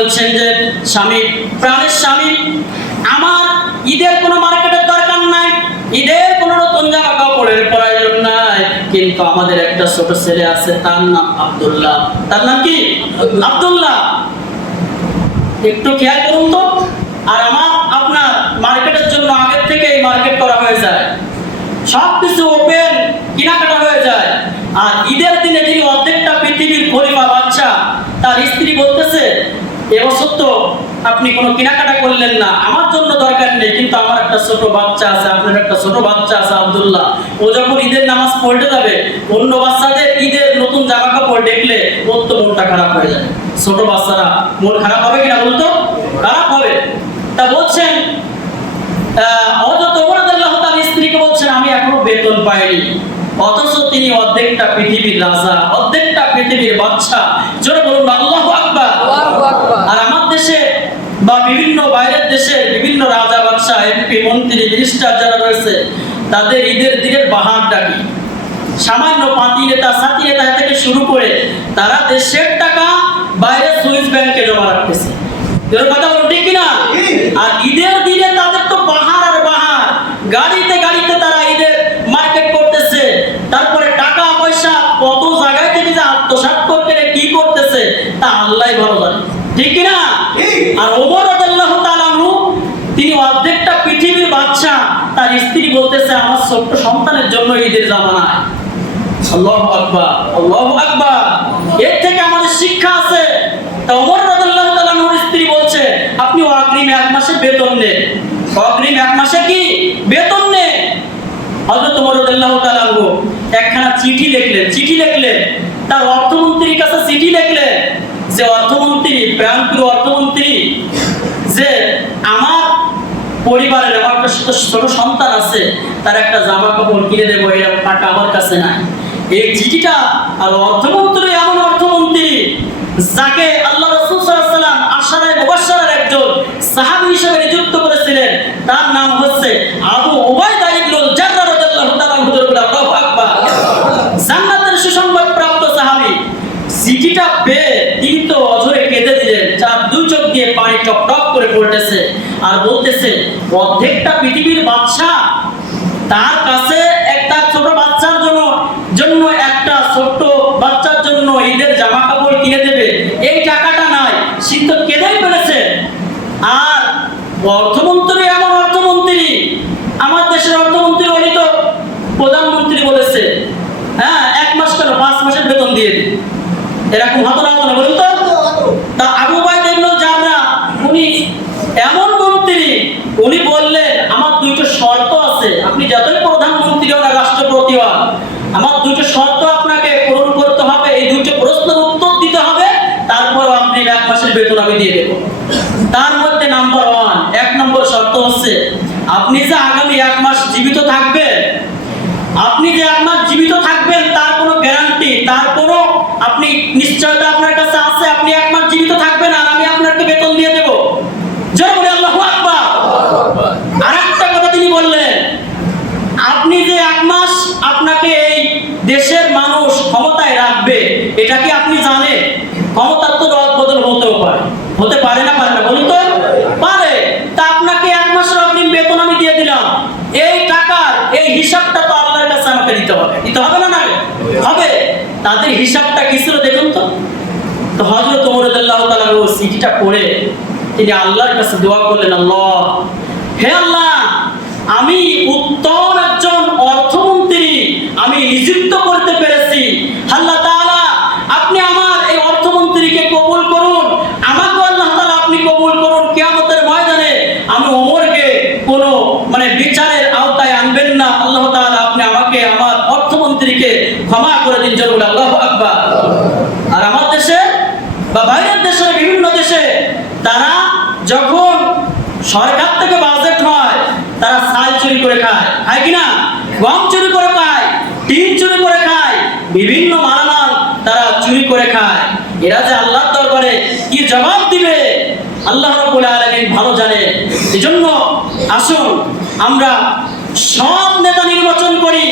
বলছেন যে স্বামী প্রাণের স্বামী আমার ঈদের কোনো মার্কেটের দরকার নাই ঈদের কোনো নতুন জামা কাপড়ের প্রয়োজন নাই কিন্তু আমাদের একটা ছোট ছেলে আছে তার নাম আব্দুল্লাহ। তার নাম কি? আব্দুল্লাহ। একটু খেয়াল করুন তো। আর আমার আপনার মার্কেটের জন্য আগের থেকে মার্কেট করা হয়ে যায়। সব কিছু ওপেন কেনাকাটা হয়ে যায়। আর ঈদের দিনে যিনি অর্ধেকটা পৃথিবীর খলিফা বাচ্চা তার স্ত্রী বলতেছে এবছর তো আপনি কোনো কেনাকাটা করলেন না। আমার জন্য দরকার নেই, কিন্তু আমার একটা ছোট বাচ্চা আছে, আপনার একটা ছোট বাচ্চা আছে, আব্দুল্লাহ। ও যখন ঈদের নামাজ পড়তে যাবে, অন্য বাচ্চাদের ঈদের নতুন জামা কাপড় দেখলে ওর তো মনটা খারাপ হয়ে যাবে। ছোট বাচ্চারা, মন খারাপ হবে কিনা বলতো? খারাপ হবে। তা বলছেন স্ত্রীকে বলছেন, আমি এখনও বেতন পাইনি। অথচ তিনি অর্ধেকটা পৃথিবীর রাজা, অর্ধেকটা পৃথিবীর বাদশা জোরে বলুন আল্লাহু আকবার আল্লাহু আকবার। আর আমার দেশে বা বিভিন্ন বাইরের দেশে বিভিন্ন রাজা বাদশা এমপি মন্ত্রী মিনিস্টার যারা রয়েছে তাদের ঈদের দিনের বাহার ডাকি। সামান্য পাতি নেতা সাথী নেতা থেকে শুরু করে তারা দেশের টাকা বাইরে সুইস ব্যাংকে জমা রাখতেছে। কথা বলো ঠিক কিনা আর ঈদের দিনে তাদের তো বাহার আর বাহার। গাড়িতে গাড়িতে তারা ঈদের মার্কেট করতেছে। তারপরে টাকা পয়সা কত জায়গায় থেকে যে আত্মসাৎ করতে কি করতেছে তা আল্লাহই ভালো জানে। ঠিক কিনা আর ওমর রাদিয়াল্লাহু তাআলা আনহু তিনি অর্ধেকটা পৃথিবীর বাদশা তার স্ত্রী বলতেছে, আমার ছোট্ট সন্তানের জন্য ঈদের জামানায়। আল্লাহু আকবার আল্লাহু আকবার। এর থেকে আমাদের শিক্ষা আছে। তা ওমর রাদিয়াল্লাহু তাআলা আনহুর স্ত্রী বলছে, আপনি অগ্রিম এক মাসে বেতন নেন। অগ্রিম এক মাসে কি? বেতন নেন। হযরত ওমর রাদিয়াল্লাহু তাআলা একখানা চিঠি লিখলেন চিঠি লিখলেন। তার অর্থমন্ত্রীর কাছে চিঠি লিখলেন যে, অর্থমন্ত্রী, প্রাণপ্রিয় অর্থমন্ত্রী, যে, আমার পরিবারের ছোট সন্তান আছে, তার একটা জামা কাপড় কিনে দেবো এরকম টাকা আমার কাছে নাই। এই চিঠিটা আর অর্থমন্ত্রী, এমন অর্থমন্ত্রী, যাকে আল্লাহ রসুল সাল্লাম আশারায় মুবাশশারের একজন সাহাবী হিসেবে নিযুক্ত করেছিলেন, তার নাম হচ্ছে আবু উবাইদা ইবনুল জান্নাতের সুসংবাদ প্রাপ্ত সাহাবী, চিঠিটা পেয়ে তিনি তো অঝরে কেঁদে দিলেন যার দুই চোখ দিয়ে পানি টপ টপ করে পড়তেছে। আর বলতেছে অর্ধেকটা পৃথিবীর বাদশা তার কাছে একটা ছোট বাচ্চার জন্য জন্য একটা ছোট্ট বাচ্চার জন্য ঈদের জামা কাপড় কিনে দেবে। এই টাকাটা নাই। সে তো কেঁদেই ফেলেছে। আর অর্থমন্ত্রী এমন অর্থমন্ত্রী। আমার দেশের অর্থমন্ত্রী উনি তো প্রধানমন্ত্রী বলেছে হ্যাঁ এক মাস কেন? পাঁচ মাসের বেতন দিয়ে দিন। এরকম হতো না বলুন তা আবু বাইদ ইবনুল জাররা উনি এমন মন্ত্রী উনি বললেন, আমার দুইটা শর্ত আছে। আপনি যতই প্রধানমন্ত্রী হন রাষ্ট্রপতি হন, আমার দুইটা শর্ত আপনাকে পূরণ করতে হবে। এই দুইটা প্রশ্নের উত্তর দিতে হবে। তারপরও আপনি এক মাসের বেতন আমি দিয়ে দেবো। তার মধ্যে নাম্বার ওয়ান এক নম্বর শর্ত হচ্ছে, আপনি যে আগামী এক মাস জীবিত থাকবেন, আপনি যে এক মাস জীবিত থাকবেন, তার কোনো গ্যারান্টি তার কোনো আপনি নিশ্চয়তা আপনার কাছে আছে, আপনি এক মাস জীবিত থাকবেন আর আমি আপনাকে বেতন দিয়ে দেব। জয় বলে আল্লাহু আকবার আর একটা কথা তিনি বললেন আপনি যে এক মাস আপনাকে এই দেশের মানুষ ক্ষমতায় রাখবে এটা কি আপনি জানেন ক্ষমতার তো রদ বদল হতেও পারে হতে পারে না পারে না বলুন তো পারে তা আপনাকে এক মাসের অগ্রিম বেতন আমি দিয়ে দিলাম এই টাকার এই হিসাবটা তো আল্লাহর কাছে আমাকে দিতে হবে। দিতে হবে না না হবে। তাদের হিসাবটা কি ছিল দেখুন তো? তো হজরত ওমরুল্লাহ তাআলা ও চিঠিটা পড়ে তিনি আল্লাহর কাছে দোয়া করলেন, আল্লাহ, হে আল্লাহ, আমি উত্তম একজন অর্থমন্ত্রী আমি নিযুক্ত করতে পেরেছি আল্লাহ তাআলা আপনি আমার এই অর্থমন্ত্রীকে কবুল করুন আমাকে আল্লাহ তাআলা আপনি কবুল করুন কিয়ামতের ময়দানে আমি ওমরকে কোনো মানে বিচারের আওতায় আনবেন না আল্লাহ তাআলা আপনি আমাকে আমার অর্থমন্ত্রীকে ক্ষমা করে দিন জরুর আল্লাহু আকবার। আর আমার দেশে বা বাইরের দেশে, বিভিন্ন দেশে তারা যখন সরকার থেকে বাজেট হয়, তারা চাল চুরি করে খায়। খায় কিনা গম চুরি করে খায় টিন চুরি করে খায়, বিভিন্ন মালামাল তারা চুরি করে খায়। এরা যে আল্লাহর দরবারে কি জবাব দিবে, আল্লাহ রাব্বুল আলামিন ভালো জানে। এজন্য আসুন, আমরা সব নেতা নির্বাচন করি।